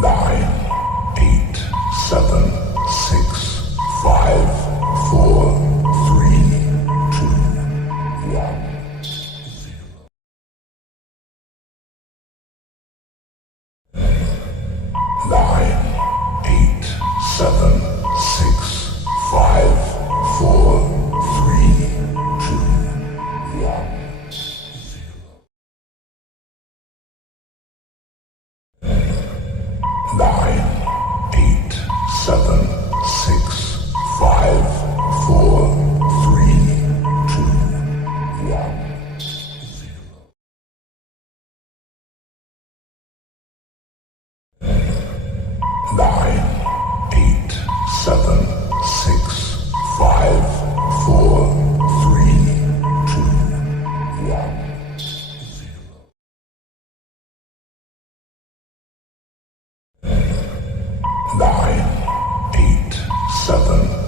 9, 8, 7, 6, 5, 4, 3, 2, 1. 9, 8, 7, 6, 5, 4, 3, 2, 1. 9, 8, 7, 6, 5, 4, 3, 2, 1. 9, 8, 7, 6, 5, 4, 3, 2, 1. 9, 8, 7,